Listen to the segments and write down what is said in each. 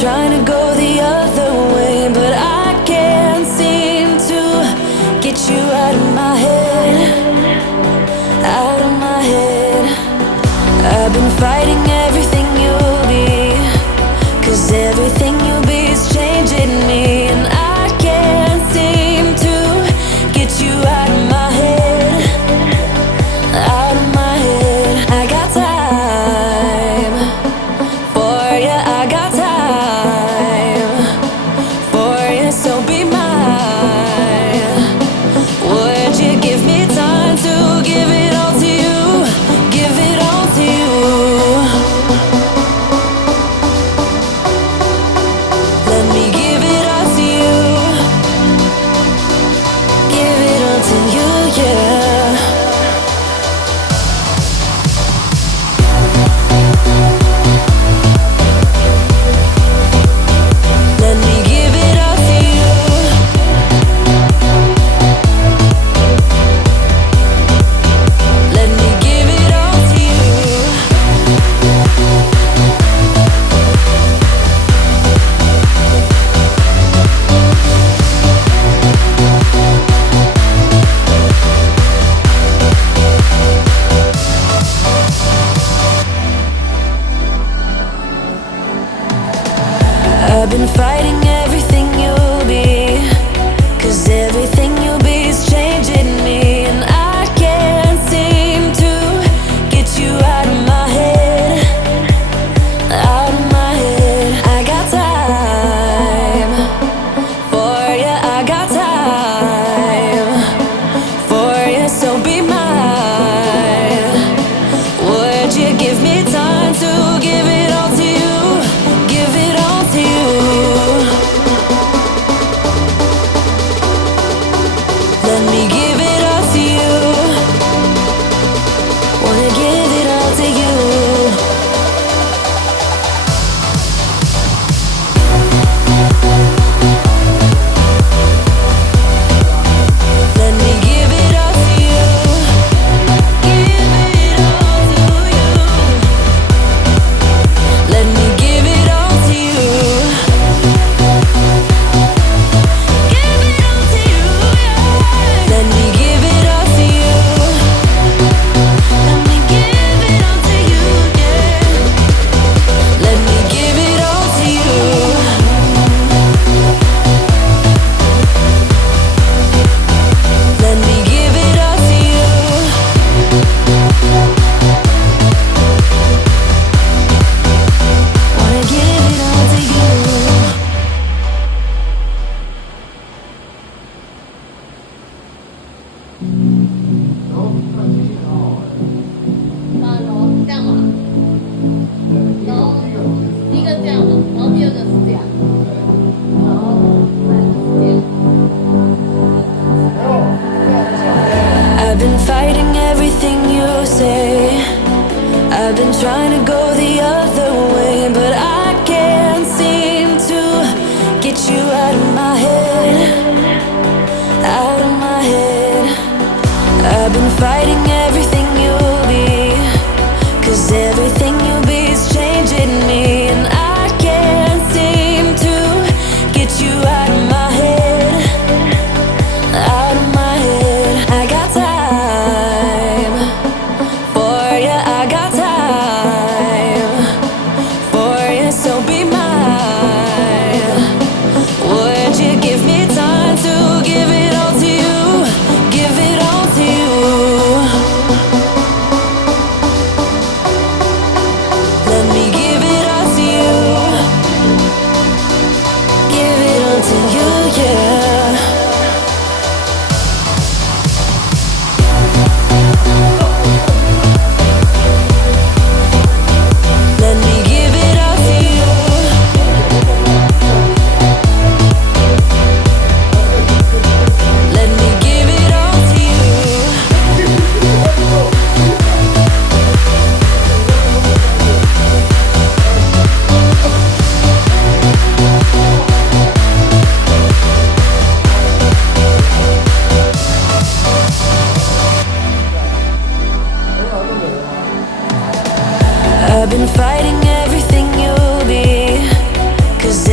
trying to go the other way, but I can't seem to get you out of my head, out of my head. I've been fighting everything you'll be, 'cause everything you'll be is changing me, and I can't seem to get you out of my head, out of my head. I got time for you, I got time for you, so be mine. Would you give me time to give it all to you, give it all to you? Let me give it all to you, give it all to you, yeah. Let me give it all to you. Let me give it all to you. I've been fighting everything you'll be, 'cause everything you'll be is changing me, and I can't seem to get you out of my head, out of my head. I got time for you, I got time for you, so be mine. Would you give me time to give it all to you, give it all to you? Let me give it all to you. Wanna give it all to you. Let me give it all to you. Give it all to you. Let me give it all to you. Give it all to you, yeah. Let me give it all to you. Let me give it all to you, yeah. Let me give it all to you. Let me give it all to you. Wanna give it all to you.这样嘛，然后第一个这样嘛，然后第二个是这样，然后再是这样。 I've been fighting everything you say. I've been trying to go the other way, but I can't seem to get you out of my head, out of my head. I've been fighting everything you'll be, 'cause everything you'll be is changing me, and I can't seem to get you out of my head, out of my head. I got time for you, I got time for you, so be mine. Would you give me time to give it all to you, give it all to you? Let me give it all to you, give it all to you, yeah. Let me give it all to you. Let me give it all to you. I've been fighting everything you'll be, 'cause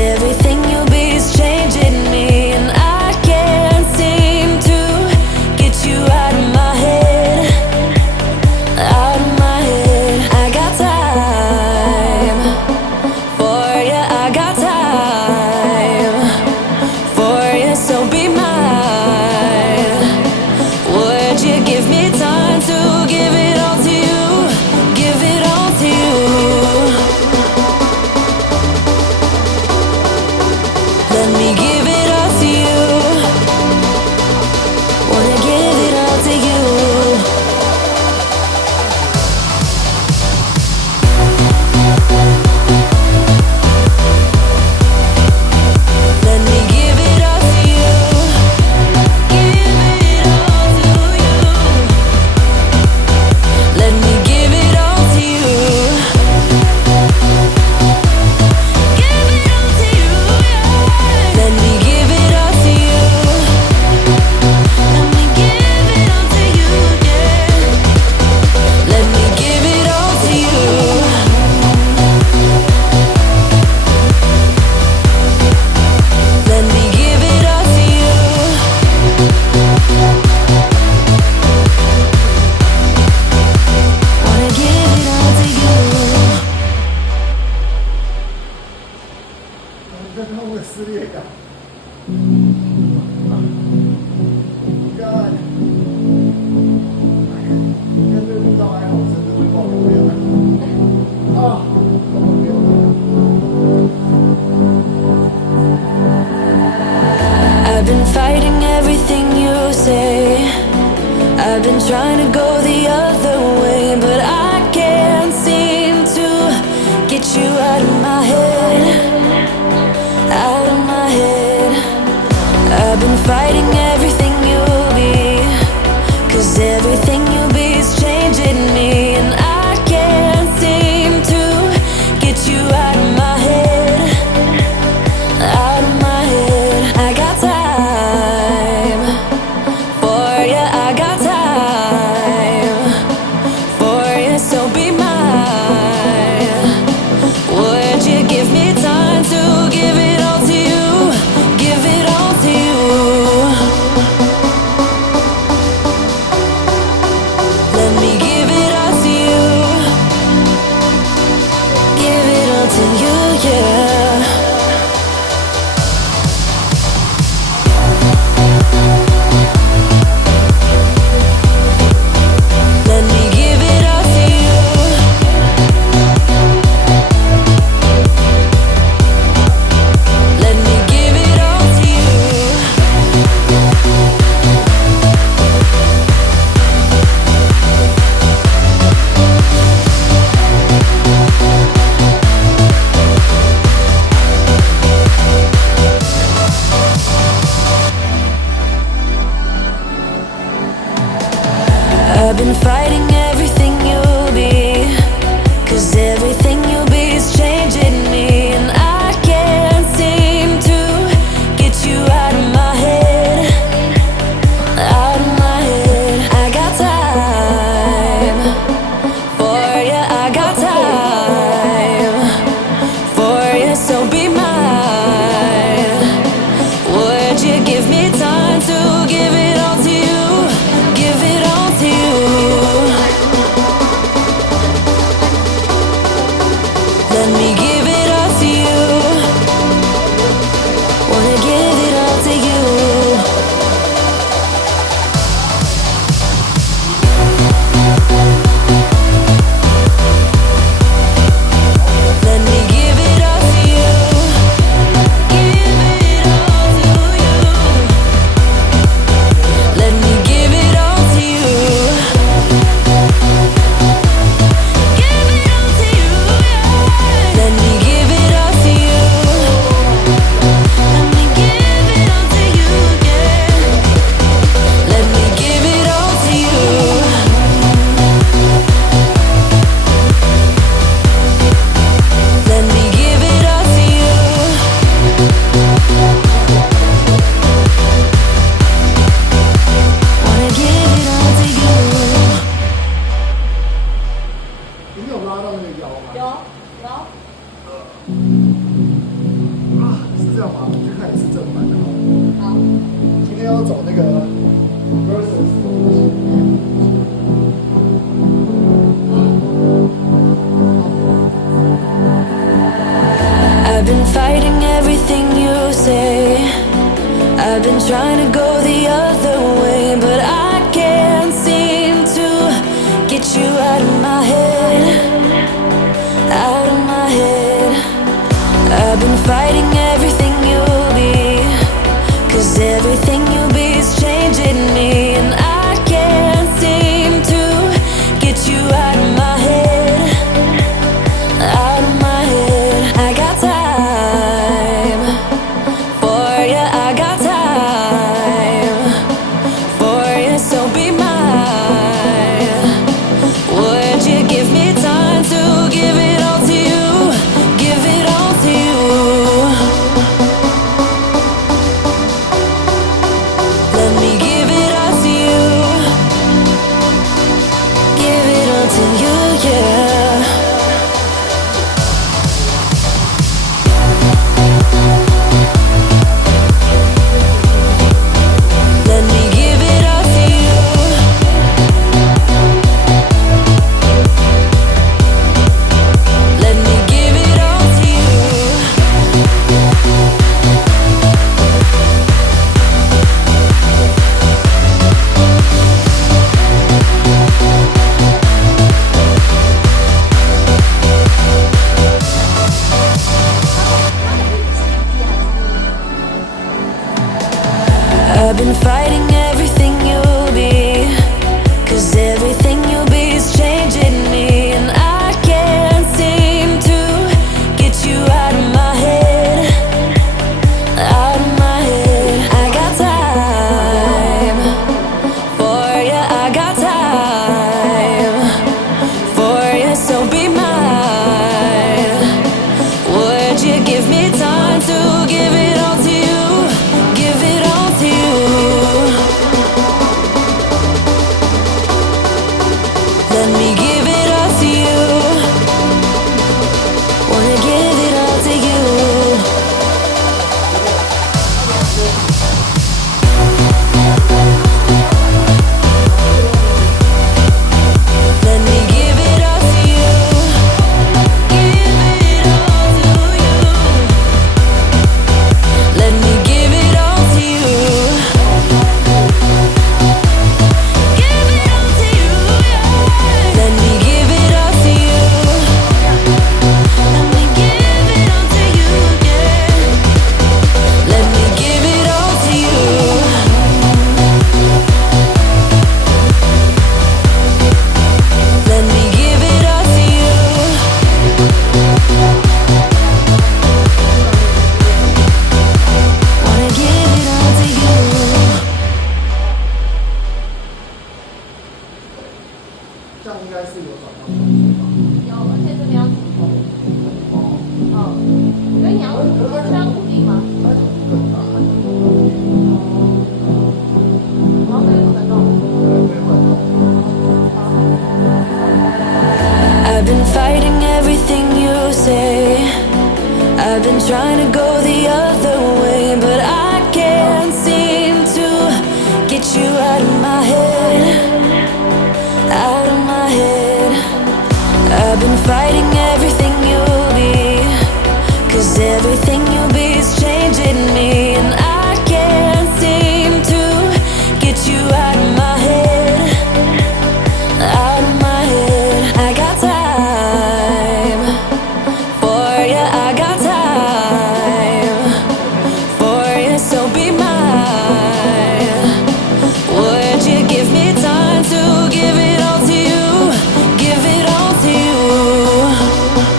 你没有拉到那个腰吗？有。是这样吗？我们就看一次正版的好了。好。今天要走那个 versus 的路线。I've been fighting everything you say. I've been trying to go the other way, but I can't seem to get you out of my head. Out of my head. I've been fighting everything you'll be, 'cause everything you'll be is changing me, and I can't seem to get you out of my head. Out of my head. I got time for you, I got time for you, so be mine. Would you give me time to give it all to you? Give it all to you. Let me give it all to you. Give it all to you, yeah. Let me give it all to you. Let me give it all to you. I've been fighting everything you'll be, 'cause everything you'll be is changing me, and I can't seem to get you out of my head. Out of my head. I got time for you, I got time for you, so be mine. Would you give me time to give it all to you? Give it all to you. Let me give it all to you. Wanna give it all to you. Let me give it all to you. Give it all to you. Let me give it all to you. Give it all to you, yeah. Let me give it all to you. Let me give it all to you, yeah. Let me give it all to you. Let me give it all to you. Wanna give it all to you. 这样应该是有找到重点吧？有，而且这边要主动。所以你要是要固定吗？它角度更大，然后可以不能动。对，会换。 I've been fighting everything you say. I've been trying to go the other way, but I can't seem to get you out of my head. Out of my head. I've been fighting everything you'll be, 'cause everything you'll be is changing me, and I can't seem to get you out of my head. Out of my head. I got time for you, I got time for you, so be mine. Would you give me time to give it all to you? Give it all to you.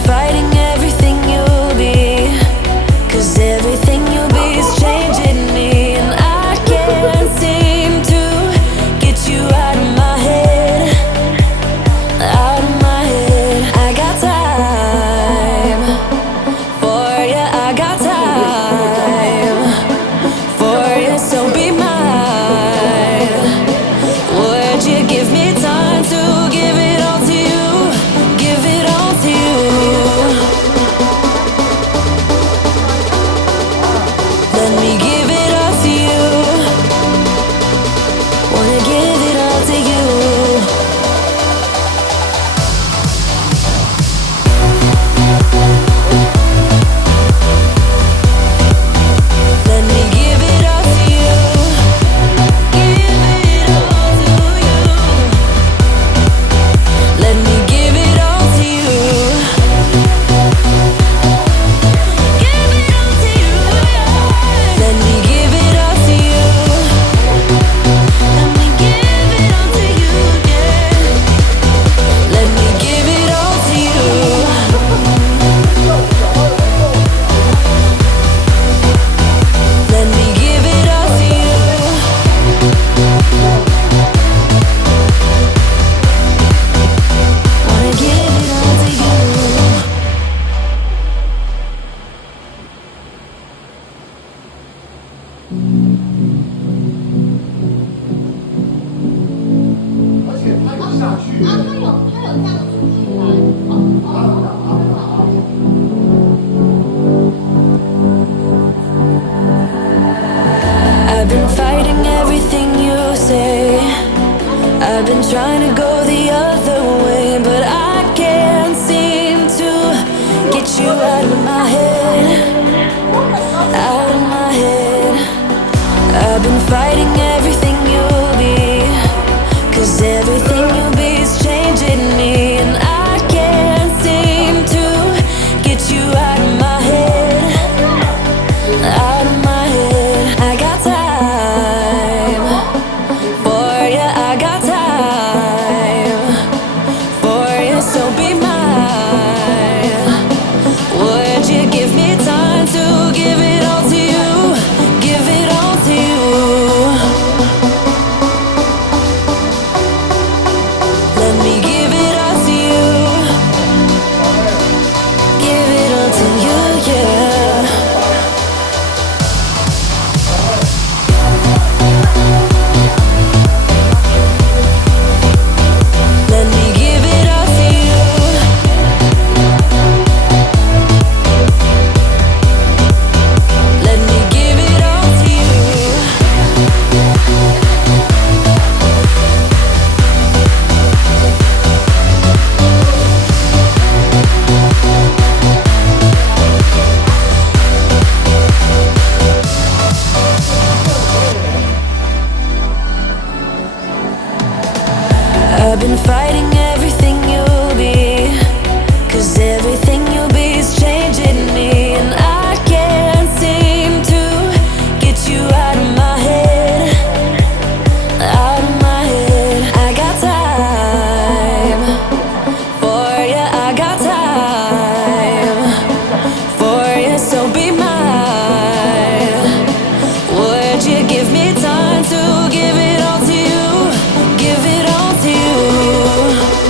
fighting everything you'll be, 'cause everything you'll be is changing me, and I can't seem to get you out of my head, out of my head. I got time for you, I got time for you, so be mine. Would you give me time to give it all to you, give it all to you? Let me give it all to you. Wanna give it all to you. Let me give it all to you. Give it all to you. Let me give it all to you. Give it all to you. Let me give it all to you. Let me give it all to you, yeah. Let me give it all to you. Let me give it all to you. Wanna give it all to you.而且它有下去，它有这样子起来，I've been fighting everything you say. I've been trying to go the other way, but I can't seem to get you out of my head, out of my head. I've been fighting everything you'll be, 'cause everything you'll be is changing me, and I can't seem to get you out of my head, out of my head. I got time for you, I got time for you, so be mine. Would you give me time to give it all to you, give it all to you? Let me give it all to you, give it all to you, yeah. Let me give it all to you. Let me give it all to you. I've been fighting everything you'll be, 'cause everything you'll be is changing me, and I can't seem to get you out of my head, out of my head. I got time for you, I got time for you, so be mine. Would you give me time to give it all to you, give it all to you?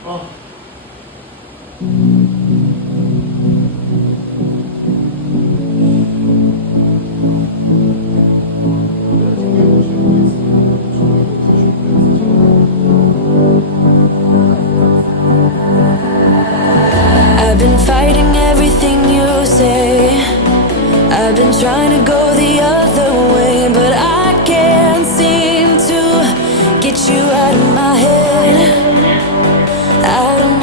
哦。I've been fighting everything you say. I've been trying to go the other way, but I can't seem to get you out of my head. I don't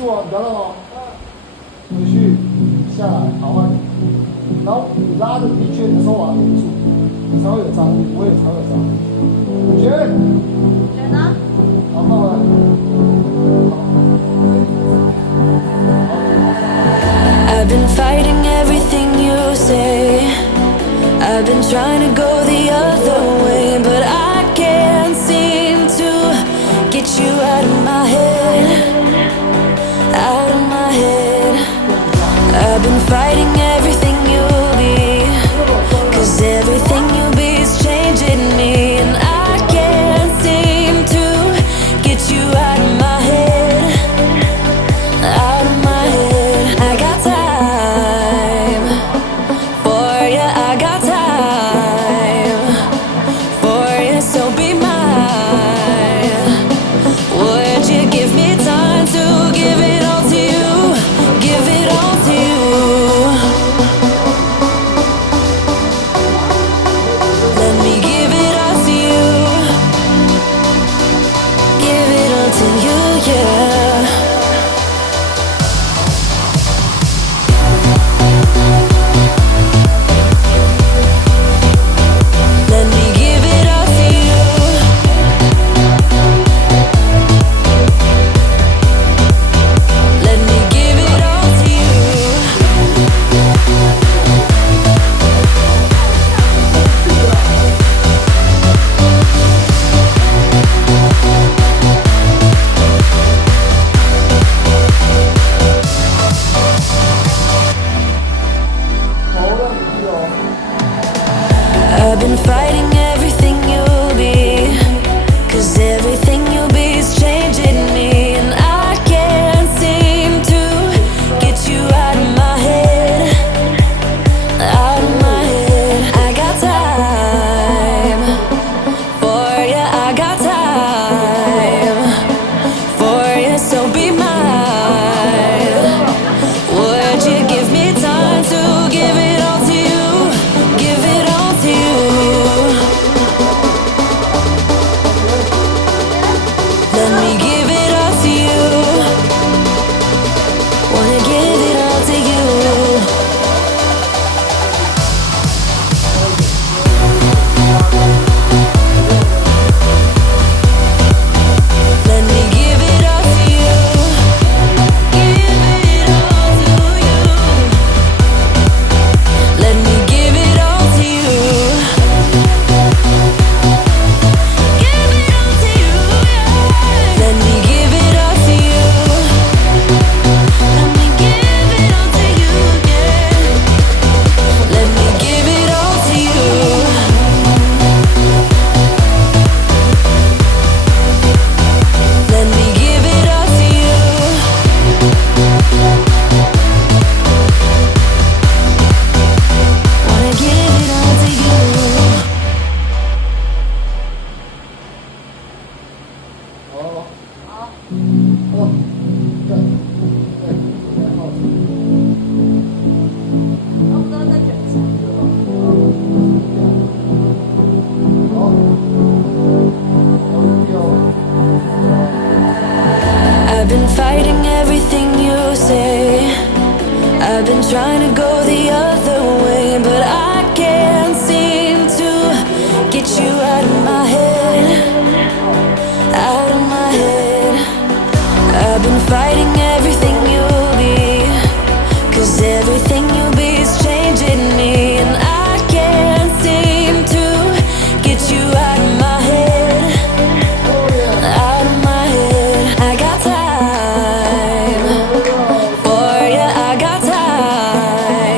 住哦，你不要动哦。回去，下来，好慢点。然后你拉着一圈的时候把它顶住，你才会有张力，我也才会有张力。觉呢？好，放回来。I've been fighting everything you say. I've been trying to go the other way, but I can't seem to get you out of my head. Out of my head. I've been fighting everything you'll be, 'cause everything you'll be is changing me, and I can't seem to get you out of my head. Out of my head. I got time for you, I got time for you, so be mine. Would you give me time to give it all to you? Give it all to you. Let me give it all to you. Give it all to you, yeah. Let me give it all to you. Let me give it all to you. I've been fighting everything you'll be, 'cause everything you'll be is changing me, and I can't seem to get you out of my head. Out of my head. I got time for you, I got time for you, so be mine. Would you give me time to give it all to you? Give it all to you. Let me give it all to you. Wanna give it all to you. Let me give it all to you. Give it all to you. Let me give it all to you. Give it all to you, yeah. Let me give it all to you. Let me give it all to you, yeah. Let me give it all to you. Let me give it all to you. Wanna give it all to you. 好，好，好，对，对，好。差不多再卷一下。好，I've been fighting everything you say. I've been trying to go the other way, but I can't seem to get you out of my head. Out of my head. I've been fighting everything you'll be, 'cause everything you'll be is changing me, and I can't seem to get you out of my head. Out of my head. I got time for you, I got time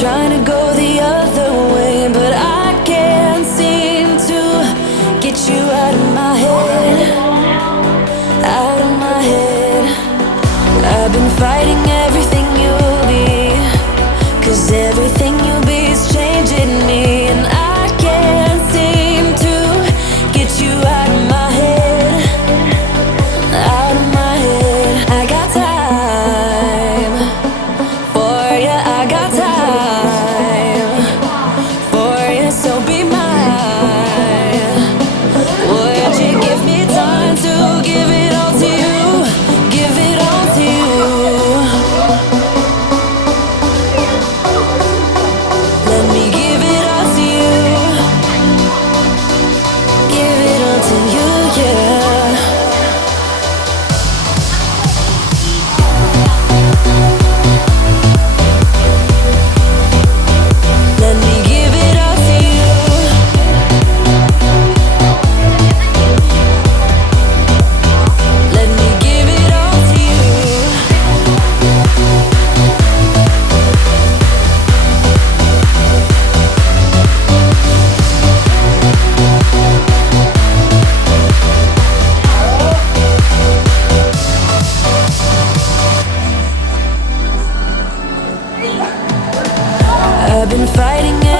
trying to go the other way, but I can't seem to get you out of my head, out of my head. I've been fighting everything you'll be, 'cause everything you'll be is changing me, and I can't seem to get you out of my head, out of my head. I got time for you, I got time for you, so be mine. Would you give me time to give it all to you, give it all to you? Let me give it all to you, give it all to you, yeah. Let me give it all to you. Let me give it all to you. I've been fighting